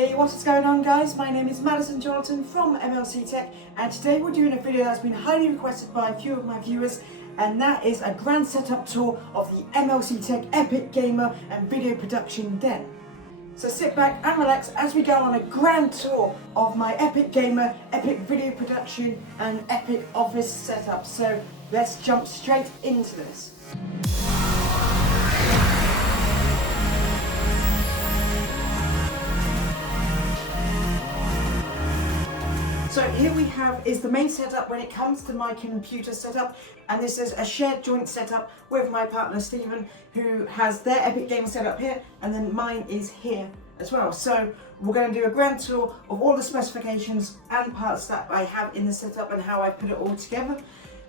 Hey, what is going on guys? My name is Madison Jonathan from MLC Tech, and today we're doing a video that's been highly requested by a few of my viewers, and that is a grand setup tour of the MLC Tech Epic Gamer and Video Production Den. So sit back and relax as we go on a grand tour of my Epic Gamer, Epic Video Production and Epic Office setup. So let's jump straight into this. So here we have is the main setup when it comes to my computer setup, and this is a shared joint setup with my partner Stephen, who has their Epic Gamer setup here, and then mine is here as well. So we're going to do a grand tour of all the specifications and parts that I have in the setup and how I put it all together.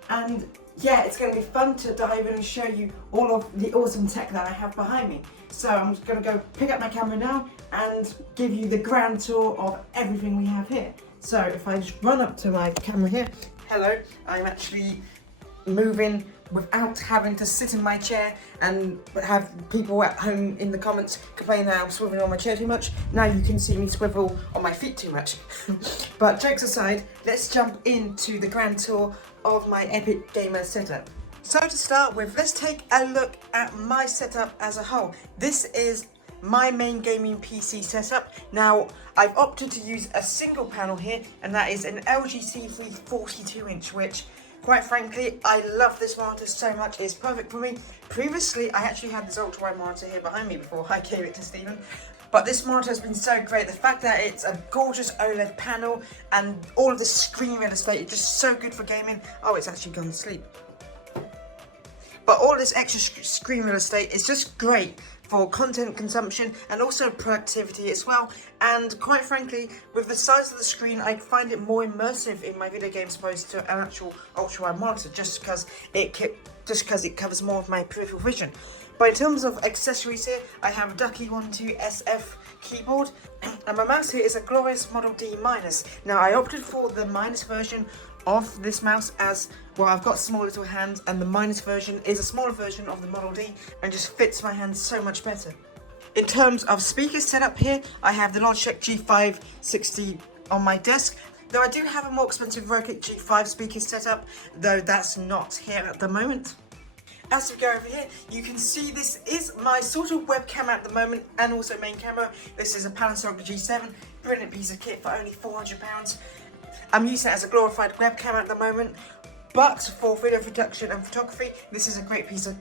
And yeah, it's going to be fun to dive in and show you all of the awesome tech that I have behind me. So I'm just going to go pick up my camera now and give you the grand tour of everything we have here. So if I just run up to my camera here, hello, I'm actually moving without having to sit in my chair and have people at home in the comments complain that I'm swiveling on my chair too much. Now you can see me swivel on my feet too much. But jokes aside, let's jump into the grand tour of my Epic Gamer setup. So to start with, let's take a look at my setup as a whole. This is my main gaming PC setup. Now, I've opted to use a single panel here, and that is an LG C3 42-inch, which, quite frankly, I love this monitor so much. It's perfect for me. Previously, I actually had this ultra-wide monitor here behind me before I gave it to Stephen. But this monitor has been so great. The fact that it's a gorgeous OLED panel and all of the screen real estate is just so good for gaming. Oh, it's actually gone to sleep. But all this extra screen real estate is just great for content consumption and also productivity as well. And quite frankly, with the size of the screen, I find it more immersive in my video games opposed to an actual ultra-wide monitor, just because it covers more of my peripheral vision. But in terms of accessories here, I have a Ducky 12 SF keyboard, and my mouse here is a glorious Model D minus. Now I opted for the minus version of this mouse as well. I've got small little hands, and the minus version is a smaller version of the Model D and just fits my hands so much better. In terms of speakers set up here, I have the Logitech G560 on my desk, though I do have a more expensive Rokit G5 speaker set up, though that's not here at the moment. As we go over here, you can see this is my sort of webcam at the moment and also main camera. This is a Panasonic G7, brilliant piece of kit for only £400. I'm using it as a glorified webcam at the moment, but for video production and photography, this is a great piece of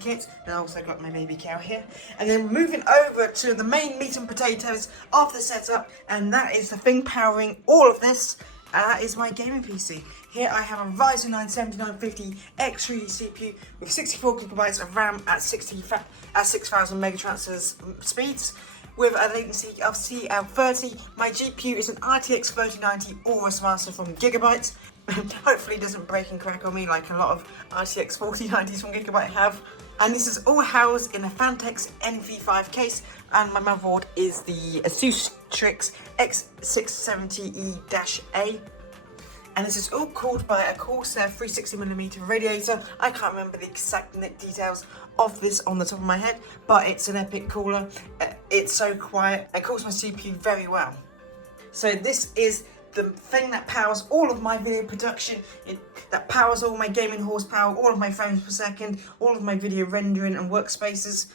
kit. And I also got my baby cow here. And then moving over to the main meat and potatoes of the setup, and that is the thing powering all of this. That is my gaming PC. Here I have a Ryzen 9 7950 X3D CPU with 64GB of RAM at 6,000 megatransfers speeds, with a latency of CL30. My GPU is an RTX 3090 AUROUS Master from Gigabyte. Hopefully it doesn't break and crack on me like a lot of RTX 4090s from Gigabyte have. And this is all housed in a Phanteks NV5 case, and my motherboard is the Asus X670e-a. And this is all cooled by a Corsair 360mm radiator. I can't remember the exact details of this on the top of my head, but it's an epic cooler. It's so quiet. It cools my CPU very well. So this is the thing that powers all of my video production, that powers all my gaming horsepower, all of my frames per second, all of my video rendering and workspaces.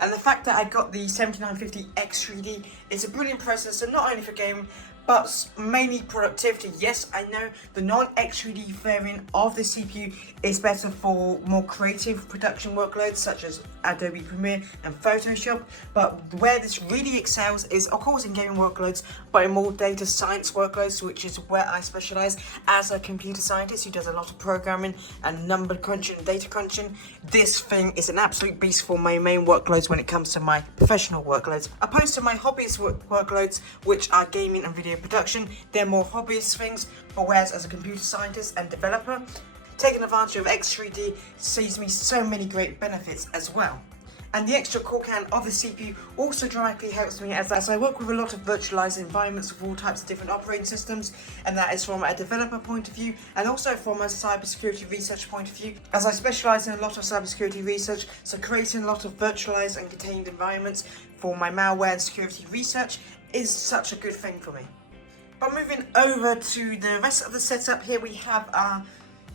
And the fact that I got the 7950 X3D is a brilliant processor, not only for gaming, but mainly productivity. Yes, I know the non-X3D variant of the CPU is better for more creative production workloads such as Adobe Premiere and Photoshop, but where this really excels is of course in gaming workloads, but in more data science workloads, which is where I specialize as a computer scientist who does a lot of programming and number crunching and data crunching. This thing is an absolute beast for my main workloads when it comes to my professional workloads, opposed to my hobbyist workloads, which are gaming and video production. They're more hobbyist things, but whereas as a computer scientist and developer, taking advantage of X3D sees me so many great benefits as well. And the extra core can of the CPU also dramatically helps me as I work with a lot of virtualized environments with all types of different operating systems, and that is from a developer point of view and also from a cybersecurity research point of view, as I specialize in a lot of cybersecurity research, so creating a lot of virtualized and contained environments for my malware and security research is such a good thing for me. But moving over to the rest of the setup, here we have our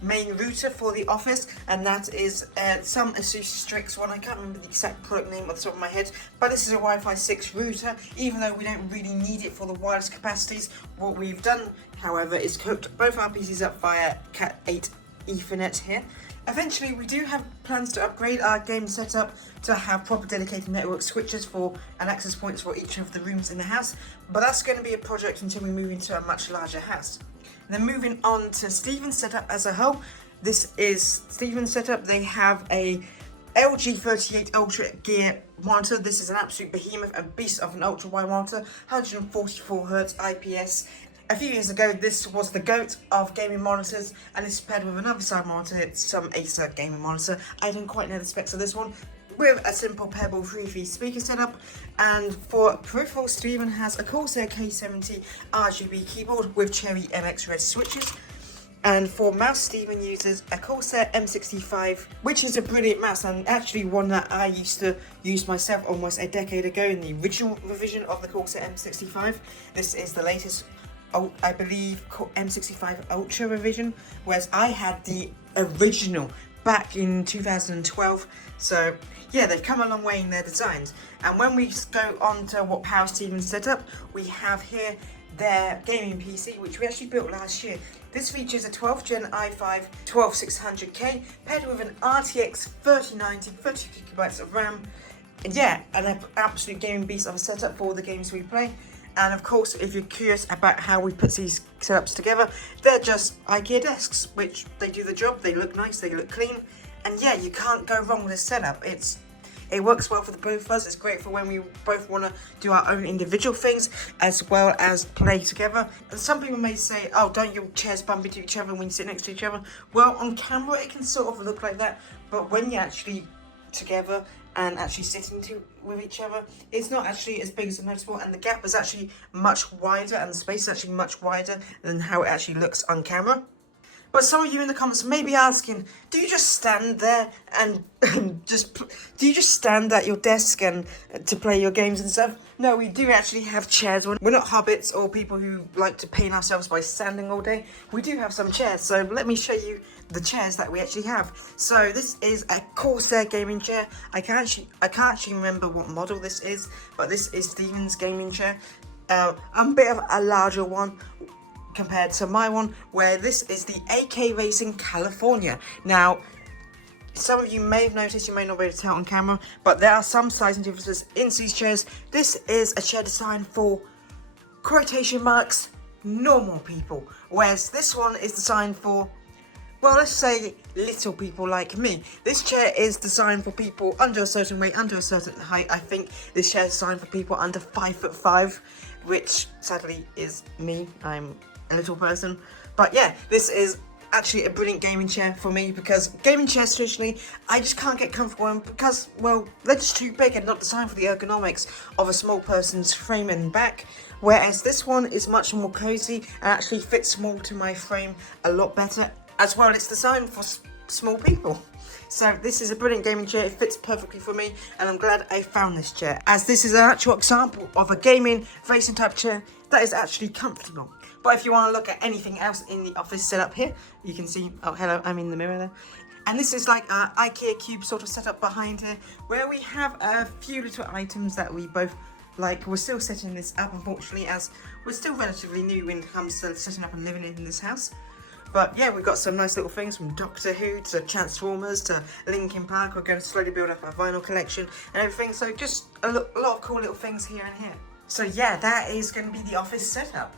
main router for the office, and that is some Asus Strix one. I can't remember the exact product name off the top of my head, but this is a Wi-Fi 6 router. Even though we don't really need it for the wireless capacities, what we've done, however, is cooked both our PCs up via Cat 8 Ethernet here. Eventually, we do have plans to upgrade our game setup to have proper dedicated network switches for and access points for each of the rooms in the house, but that's going to be a project until we move into a much larger house. Then moving on to Steven's setup as a whole, this is Steven's setup. They have a LG 38 Ultra Gear monitor. This is an absolute behemoth and beast of an ultra wide monitor, 144Hz IPS. A few years ago, this was the GOAT of gaming monitors, and it's paired with another side monitor. It's some Acer gaming monitor. I didn't quite know the specs of this one, with a simple pairable 3-3 speaker setup. And for peripherals, Steven has a Corsair K70 RGB keyboard with Cherry MX Red switches. And for mouse, Steven uses a Corsair M65, which is a brilliant mouse, and actually one that I used to use myself almost a decade ago in the original revision of the Corsair M65. This is the latest, I believe, M65 Ultra revision, whereas I had the original back in 2012. So yeah, they've come a long way in their designs. And when we go on to what power Steven's set up, we have here their gaming PC, which we actually built last year. This features a 12th gen i5 12600K paired with an RTX 3090, 32GB of RAM. And yeah, an absolute gaming beast of a setup for the games we play. And of course, if you're curious about how we put these setups together, they're just IKEA desks, which they do the job. They look nice, they look clean, and yeah, you can't go wrong with this setup. It works well for the both of us. It's great for when we both want to do our own individual things as well as play together. And some people may say, oh, don't your chairs bump into each other when you sit next to each other? Well, on camera it can sort of look like that, but when you're actually together and actually sitting with each other, it's not actually as big as noticeable, and the gap is actually much wider, and the space is actually much wider than how it actually looks on camera. But some of you in the comments may be asking, do you just stand there and do you just stand at your desk and to play your games and stuff? No, we do actually have chairs. We're not hobbits or people who like to pain ourselves by standing all day. We do have some chairs, so let me show you the chairs that we actually have. So this is a Corsair gaming chair. I can't actually remember what model this is, but this is Steven's gaming chair. I'm a bit of a larger one compared to my one, where this is the AK Racing California. Now, some of you may have noticed, you may not be able to tell on camera, but there are some sizing differences in these chairs. This is a chair designed for, quotation marks, normal people, whereas this one is designed for, well, let's say little people like me. This chair is designed for people under a certain weight, under a certain height. I think this chair is designed for people under 5'5", which sadly is me. I'm a little person. But yeah, this is actually a brilliant gaming chair for me, because gaming chairs traditionally I just can't get comfortable in because, well, they're just too big and not designed for the ergonomics of a small person's frame and back, whereas this one is much more cozy and actually fits more to my frame a lot better. As well, it's designed for small people. So this is a brilliant gaming chair. It fits perfectly for me, and I'm glad I found this chair, as this is an actual example of a gaming racing type chair that is actually comfortable. But if you want to look at anything else in the office setup here, you can see, oh hello, I'm in the mirror there. And this is like an IKEA cube sort of setup behind here, where we have a few little items that we both like. We're still setting this up, unfortunately, as we're still relatively new when it comes to setting up and living in this house. But yeah, we've got some nice little things from Doctor Who to Transformers to Linkin Park. We're going to slowly build up our vinyl collection and everything. So just a lot of cool little things here and here. So yeah, that is going to be the office setup.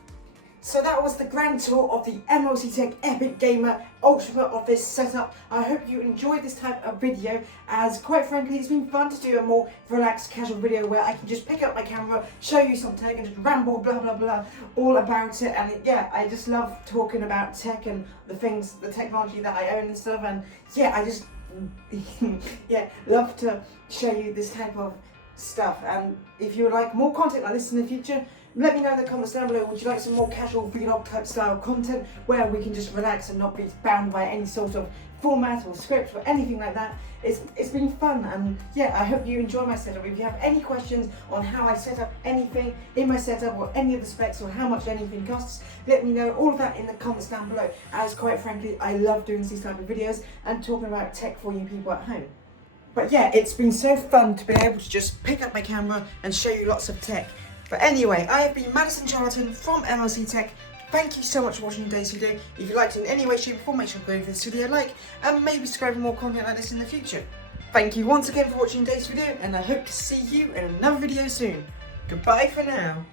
So that was the grand tour of the MLC Tech Epic Gamer Ultimate Office setup. I hope you enjoyed this type of video, as quite frankly it's been fun to do a more relaxed, casual video where I can just pick up my camera, show you some tech and just ramble blah blah blah all about it. And yeah, I just love talking about tech and the things, the technology that I own and stuff, and yeah, I just yeah, love to show you this type of stuff. And if you would like more content like this in the future, let me know in the comments down below. Would you like some more casual vlog type style content where we can just relax and not be bound by any sort of format or script or anything like that? It's been fun, and yeah, I hope you enjoy my setup. If you have any questions on how I set up anything in my setup or any of the specs or how much anything costs, let me know all of that in the comments down below, as quite frankly I love doing these type of videos and talking about tech for you people at home. But yeah, it's been so fun to be able to just pick up my camera and show you lots of tech. But anyway, I have been Madison Charlton from MLC Tech. Thank you so much for watching today's video. If you liked it in any way, shape or form, make sure to go over this video a like and maybe subscribe for more content like this in the future. Thank you once again for watching today's video, and I hope to see you in another video soon. Goodbye for now.